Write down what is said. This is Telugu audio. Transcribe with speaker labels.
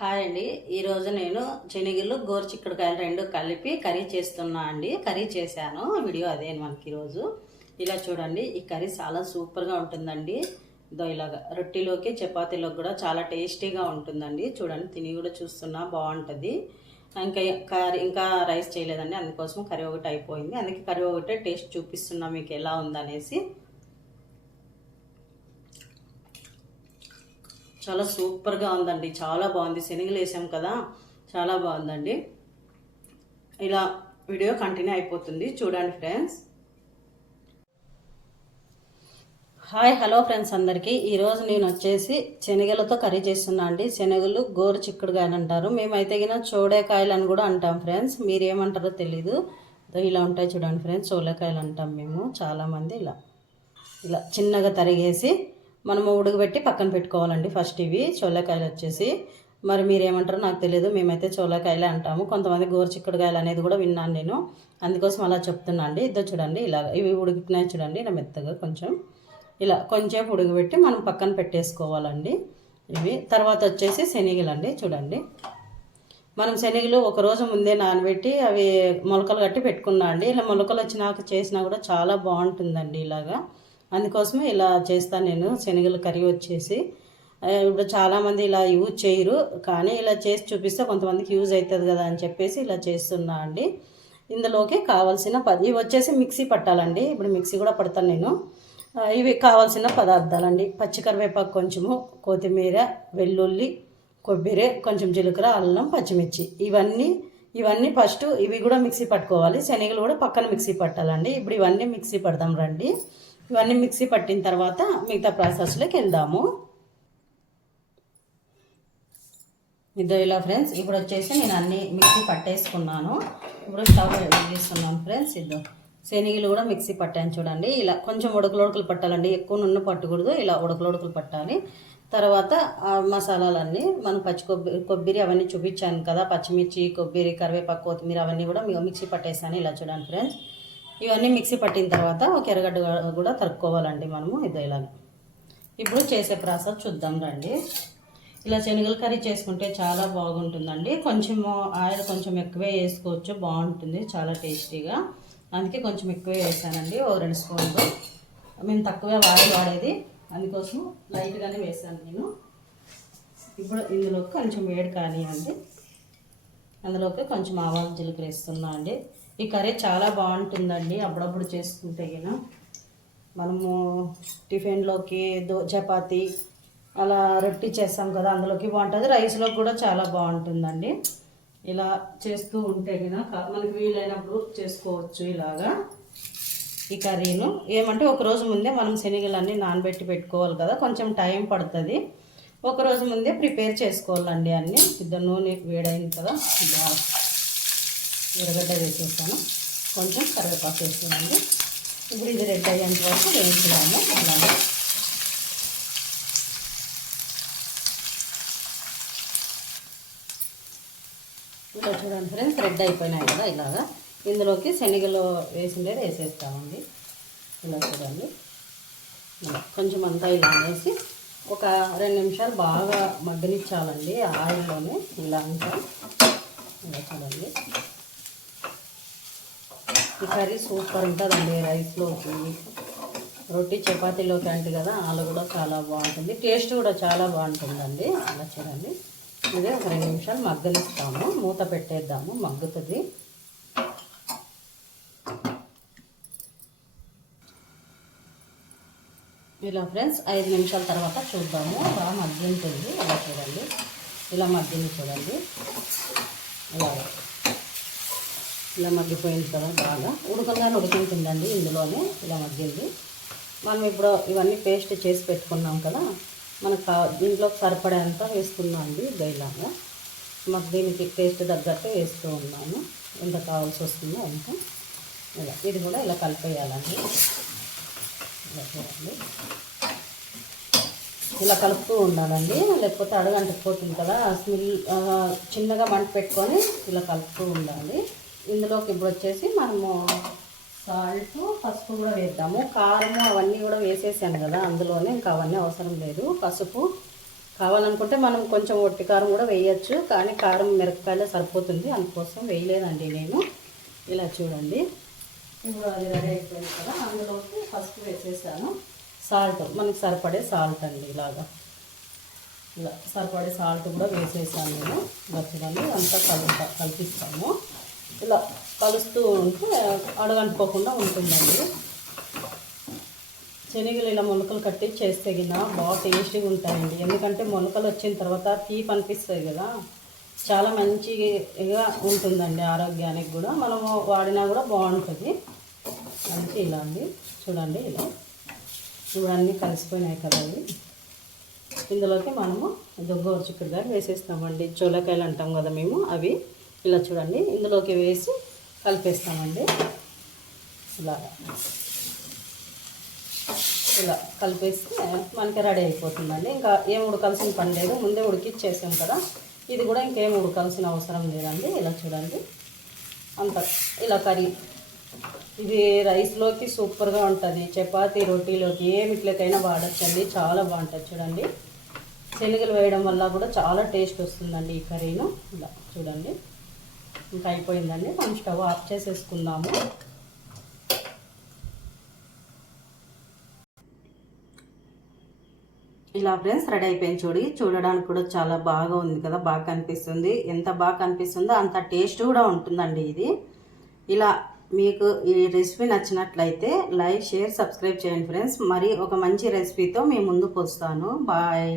Speaker 1: హాయ్ అండి. ఈరోజు నేను శనగలు గోరుచిక్కుడుకాయలు రెండు కలిపి కర్రీ చేస్తున్నా అండి. కర్రీ చేశాను. వీడియో అదే మనకి ఈరోజు ఇలా చూడండి ఈ కర్రీ చాలా సూపర్గా ఉంటుందండి. ఇదో ఇలాగా రొట్టెలోకి చపాతీలోకి కూడా చాలా టేస్టీగా ఉంటుందండి. చూడండి తిని కూడా చూస్తున్నా బాగుంటుంది. ఇంకా కర్రీ ఇంకా రైస్ చేయలేదండి. అందుకోసం కర్రీ ఒకటి అయిపోయింది. అందుకే కర్రీ ఒకటే టేస్ట్ చూపిస్తున్నా మీకు ఎలా ఉందనేసి. చాలా సూపర్గా ఉందండి. చాలా బాగుంది. శనగలు వేసాం కదా? చాలా బాగుందండి. ఇలా వీడియో కంటిన్యూ అయిపోతుంది. చూడండి ఫ్రెండ్స్. హాయ్ హలో ఫ్రెండ్స్ అందరికీ. ఈరోజు నేను వచ్చేసి శనగలతో కర్రీ చేస్తున్నా అండి. శనగలు గోరు చిక్కుడుగాయలు అంటారు. మేమైతే గిన చోడేకాయలు అని కూడా అంటాం ఫ్రెండ్స్. మీరేమంటారో తెలీదు. ఇలా ఉంటాయి చూడండి ఫ్రెండ్స్. చోలేకాయలు అంటాం మేము. చాలామంది ఇలా ఇలా చిన్నగా తరిగేసి మనము ఉడకబెట్టి పక్కన పెట్టుకోవాలండి ఫస్ట్ ఇవి. చోలేకాయలు వచ్చేసి. మరి మీరు ఏమంటారో నాకు తెలియదు మేమైతే చోలేకాయలే అంటాము. కొంతమంది గోరుచిక్కుడుకాయలు అనేది కూడా విన్నాను నేను. అందుకోసం అలా చెప్తున్నా అండి. ఇద్దరు చూడండి ఇలా ఇవి ఉడికినాయి చూడండి ఇలా మెత్తగా కొంచెం ఇలా కొంచెం ఉడకబెట్టి మనం పక్కన పెట్టేసుకోవాలండి. ఇవి తర్వాత వచ్చేసి శనగలండి చూడండి. మనం శనగలు ఒక రోజు ముందే నానబెట్టి అవి మొలకలు కట్టి పెట్టుకున్నా అండి. ఇలా మొలకలు వచ్చినాక చేసినా కూడా చాలా బాగుంటుందండి ఇలాగా. అందుకోసమే ఇలా చేస్తాను నేను. శనగల కర్రీ వచ్చేసి. ఇప్పుడు చాలామంది ఇలా యూజ్ చేయరు. కానీ ఇలా చేసి చూపిస్తే కొంతమందికి యూజ్ అవుతుంది కదా అని చెప్పేసి ఇలా చేస్తున్నా అండి. ఇందులోకి కావాల్సిన పది ఇవి వచ్చేసి మిక్సీ పట్టాలండి. ఇప్పుడు మిక్సీ కూడా పడతాను నేను. ఇవి కావాల్సిన పదార్థాలండి. పచ్చికరివేపాకు కొంచెము కొత్తిమీర వెల్లుల్లి కొబ్బరి కొంచెం జీలకర్ర అల్లం పచ్చిమిర్చి. ఇవన్నీ ఇవన్నీ ఫస్ట్ ఇవి కూడా మిక్సీ పట్టుకోవాలి. శనగలు కూడా పక్కన మిక్సీ పట్టాలండి. ఇప్పుడు ఇవన్నీ మిక్సీ పడదాం రండి. ఇవన్నీ మిక్సీ పట్టిన తర్వాత మిగతా ప్రాసెస్లోకి వెళ్దాము. ఇదో ఇలా ఫ్రెండ్స్ ఇప్పుడు వచ్చేసి నేను అన్ని మిక్సీ పట్టేసుకున్నాను. ఇప్పుడు స్టవ్ వెలిగిస్తున్నాను ఫ్రెండ్స్ ఇద్దరు శనగలు కూడా మిక్సీ పట్టాను చూడండి. ఇలా కొంచెం ఉడకలు ఉడకలు పట్టాలండి. ఎక్కువ నున్న పట్టకూడదు ఇలా ఉడకలు ఉడకలు పట్టాలి. తర్వాత మసాలాలన్నీ మనం పచ్చి కొబ్బరి కొబ్బరి అవన్నీ చూపించాను కదా పచ్చిమిర్చి కొబ్బరి కరివేపాకు కొత్తిమీర అవన్నీ కూడా మిక్సీ పట్టేసాను ఇలా చూడండి ఫ్రెండ్స్. ఇవన్నీ మిక్సీ పట్టిన తర్వాత ఒక ఎర్రగడ్డ కూడా తరుక్కోవాలండి మనము ఇది ఇలా ఇప్పుడు చేసే ప్రాసెస్ చూద్దాం రండి. ఇలా శనగల కర్రీ చేసుకుంటే చాలా బాగుంటుందండి. కొంచెం ఆయిల్ కొంచెం ఎక్కువే వేసుకోవచ్చు బాగుంటుంది చాలా టేస్టీగా. అందుకే కొంచెం ఎక్కువే వేసానండి ఓ రెండు స్పూన్లు. మేము తక్కువే ఆయిల్ వాడేది అందుకోసం లైట్గానే వేసాను నేను. ఇప్పుడు ఇందులోకి కొంచెం వేడి కానివ్వండి. అందులోకి కొంచెం ఆవాలు జీలకర్ర వేస్తున్నా అండి. ఈ కర్రీ చాలా బాగుంటుందండి అప్పుడప్పుడు చేసుకుంటే గిన. మనము టిఫిన్లోకి దో చపాతి అలా రొట్టి చేస్తాం కదా అందులోకి బాగుంటుంది. రైస్లో కూడా చాలా బాగుంటుందండి. ఇలా చేస్తూ ఉంటే గిన మనకి వీలైనప్పుడు చేసుకోవచ్చు ఇలాగా ఈ కర్రీను. ఏమంటే ఒక రోజు ముందే మనం శనగలన్నీ నానబెట్టి పెట్టుకోవాలి కదా కొంచెం టైం పడుతుంది. ఒక రోజు ముందే ప్రిపేర్ చేసుకోవాలండి అన్నీ. ఇద్దరు నూనె వేడైంది కదా ఎర్రగడ్డ వేసేస్తాను. కొంచెం కరివేపాకు వేస్తానండి ఇప్పుడు ఇది రెడ్ అయ్యేంత వరకు వేయించుదాము. అలాగే. ఇలా చూడండి ఫ్రెండ్స్ రెడ్ అయిపోయినాయి కదా ఇలాగా. ఇందులోకి శనగలు వేసిండేది వేసేస్తామండి. ఇలా చూడండి. కొంచెం అంతా ఇలా వేసి ఒక రెండు నిమిషాలు బాగా మగ్గనిచ్చాలండి ఆయిల్లోనే. ఇలా అంతా ఇలా చూడండి. ఈ కర్రీ సూపర్ ఉంటుందండి రైస్లోకి రొట్టి చపాతీలోకి అంటే కదా వాళ్ళు కూడా చాలా బాగుంటుంది. టేస్ట్ కూడా చాలా బాగుంటుందండి. అలా చూడండి. ఇదే ఒక రెండు నిమిషాలు మగ్గనిస్తాము. మూత పెట్టేద్దాము మగ్గుతుంది. ఇలా ఫ్రెండ్స్ ఐదు నిమిషాల తర్వాత చూద్దాము. బాగా మగ్గింటుంది. ఇలా చూడండి. ఇలా మగ్గింది చూడండి. ఇలా. ఇలా మగ్గిపోయింది కదా బాగా ఉడకంగానే ఉడికింటుందండి ఇందులోనే ఇలా మగ్గింది. మనం ఇప్పుడు ఇవన్నీ పేస్ట్ చేసి పెట్టుకున్నాం కదా మనకు కా దీంట్లో సరిపడేంత వేసుకున్నాం అండి ఇలాగా మాకు దీనికి పేస్ట్ తగ్గట్టు వేస్తూ ఉన్నాను. ఎంత కావాల్సి వస్తుందో అంత. ఇలా ఇది కూడా ఇలా కలిపేయాలండి. ఇలా చూడండి. ఇలా కలుపుతూ ఉండాలండి. లేకపోతే అడగంటిపోతుంది కదా స్మెల్ చిన్నగా మంట పెట్టుకొని ఇలా కలుపుతూ ఉండాలి. ఇందులోకి ఇప్పుడు వచ్చేసి మనము సాల్ట్ పసుపు కూడా వేద్దాము. కారము అవన్నీ కూడా వేసేసాను కదా అందులోనే ఇంకా అవన్నీ అవసరం లేదు. పసుపు కావాలనుకుంటే మనం కొంచెం ఒట్టి కారం కూడా వేయచ్చు కానీ కారం మిరపకాయలే సరిపోతుంది. అందుకోసం వేయలేదండి నేను. ఇలా చూడండి. ఇప్పుడు అది రెడీ అయిపోయింది కదా అందులోకి పసుపు వేసేసాను. సాల్ట్ మనకి సరిపడే సాల్ట్ అండి ఇలాగా. ఇలా సరిపడే సాల్ట్ కూడా వేసేసాను నేను. ఇలా అంతా కలుపుతా కలిపిస్తాము. ఇలా కలుస్తూ ఉంటే అడగనుకోకుండా ఉంటుందండి. శనగలు ఇలా మొలకలు కట్టి చేస్తే గిన బాగా టేస్టీగా ఉంటాయండి. ఎందుకంటే మొలకలు వచ్చిన తర్వాత తీపి అనిపిస్తుంది కదా. చాలా మంచిగా ఉంటుందండి ఆరోగ్యానికి కూడా. మనము వాడినా కూడా బాగుంటుంది. అందుకే ఇలా అండి. చూడండి ఇలా. ఇప్పుడు అన్నీ కలిసిపోయినాయి కదండి ఇందులోకి మనము దుగ్గోరు చిక్కుడుకాయ వేసేస్తామండి. చోలకాయలు అంటాం కదా మేము అవి. ఇలా చూడండి. ఇందులోకి వేసి కలిపేస్తామండి. ఇలాగా ఇలా కలిపేస్తే మనకి రెడీ అయిపోతుందండి. ఇంకా ఏం ఉడకాల్సిన పని లేదు. ముందే ఉడికిచ్చేసాం కదా. ఇది కూడా ఇంకేం ఉడకాల్సిన అవసరం లేదండి. ఇలా చూడండి. అంత ఇలా కర్రీ. ఇది రైస్లోకి సూపర్గా ఉంటుంది. చపాతీ రొటీలోకి ఏమిట్లకైనా వాడచ్చండి. చాలా బాగుంటుంది చూడండి. శనగలు వేయడం వల్ల కూడా చాలా టేస్ట్ వస్తుందండి ఈ కర్రీను. ఇలా చూడండి. ఇంకా అయిపోయిందండి. మనం స్టవ్ ఆఫ్ చేసేసుకుందాము. ఇలా ఫ్రెండ్స్ రెడీ అయిపోయింది చూడి. చూడడానికి కూడా చాలా బాగా ఉంది కదా బాగా కనిపిస్తుంది. ఎంత బాగా కనిపిస్తుందో అంత టేస్ట్ కూడా ఉంటుందండి ఇది. ఇలా మీకు ఈ రెసిపీ నచ్చినట్లయితే లైక్ షేర్ సబ్స్క్రైబ్ చేయండి ఫ్రెండ్స్. మరి ఒక మంచి రెసిపీతో మీ ముందుకు వస్తాను. బాయ్.